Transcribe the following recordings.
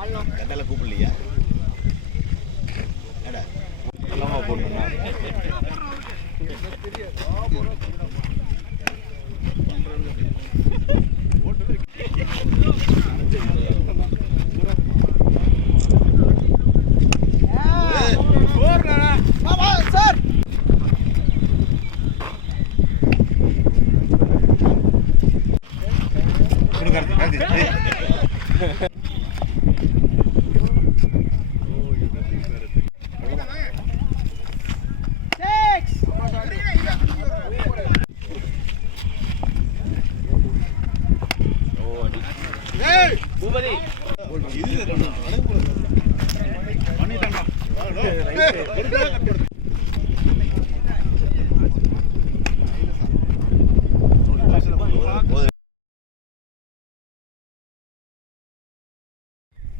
கண்டையில் கூப்பிடலையா? ஏடா நல்லமாக போடணும்னா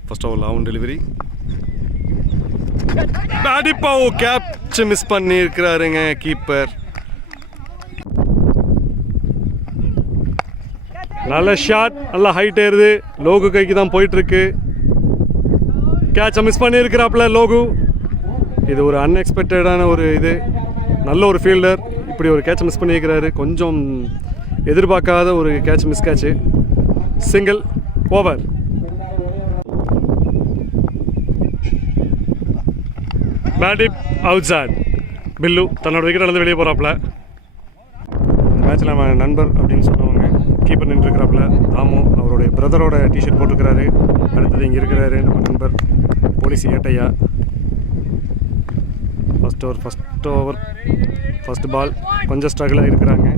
फ़र्स्ट ऑफ़ लाउंड डेलीवरी। बैडी पाव कैप्चर मिस पन निर्करण हैं कीपर। நல்ல ஷாட் நல்ல ஹைட் ஏறுது. லோகு கைக்கு தான் போயிட்டு இருக்கு கேட்சை மிஸ் பண்ணியிருக்கிறாப்புல லோகு. இது ஒரு அன்எக்ஸ்பெக்டடான ஒரு இது. நல்ல ஒரு ஃபீல்டர் இப்படி ஒரு கேட்ச் மிஸ் பண்ணியிருக்கிறாரு. கொஞ்சம் எதிர்பார்க்காத ஒரு catch miss catch single over பேட்டிப் out சாட் பில்லு தன்னோட விக்கெட் நடந்து வெளியே போகிறாப்புல இந்த மேட்ச்சில் நம்ம நண்பர் அப்படின்னு சொன்னவங்க கீப்பர் நின்றுருக்கிறாப்புல. தாமு அவருடைய பிரதரோட டிஷர்ட் போட்டிருக்கிறாரு. அடுத்தது இங்கே இருக்கிறாரு நம்ம நண்பர் போலீஸ் ஏட்டையா. First over first over first ball கொஞ்சம் ஸ்ட்ரகிளாக இருக்கிறாங்க.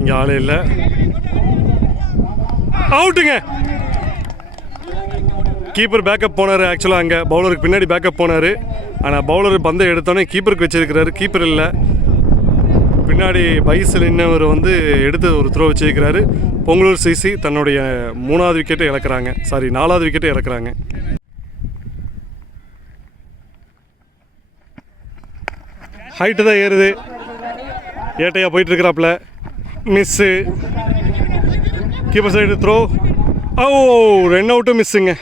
இங்கே ஆள் இல்லை. அவுட்டுங்க. கீப்பர் பேக்கப் போனார். ஆக்சுவலாக அங்கே பவுலருக்கு பின்னாடி பேக்கப் போனார். ஆனால் பவுலர் பந்தை எடுத்தோன்னே கீப்பருக்கு வச்சிருக்கிறாரு. கீப்பர் இல்லை. பின்னாடி பைஸில் இன்னவர் வந்து எடுத்து ஒரு த்ரோ வச்சிருக்கிறாரு. பொங்கலூர் சிசி தன்னுடைய மூணாவது விக்கெட்டை இழக்கிறாங்க. சாரி நாலாவது விக்கெட்டை இழக்கிறாங்க. ஹைட்டு தான் ஏறுது. ஏட்டையாக போயிட்டுருக்கிறாப்புல miss keeper side throw oh run அவுட்டும் மிஸ்ஸுங்க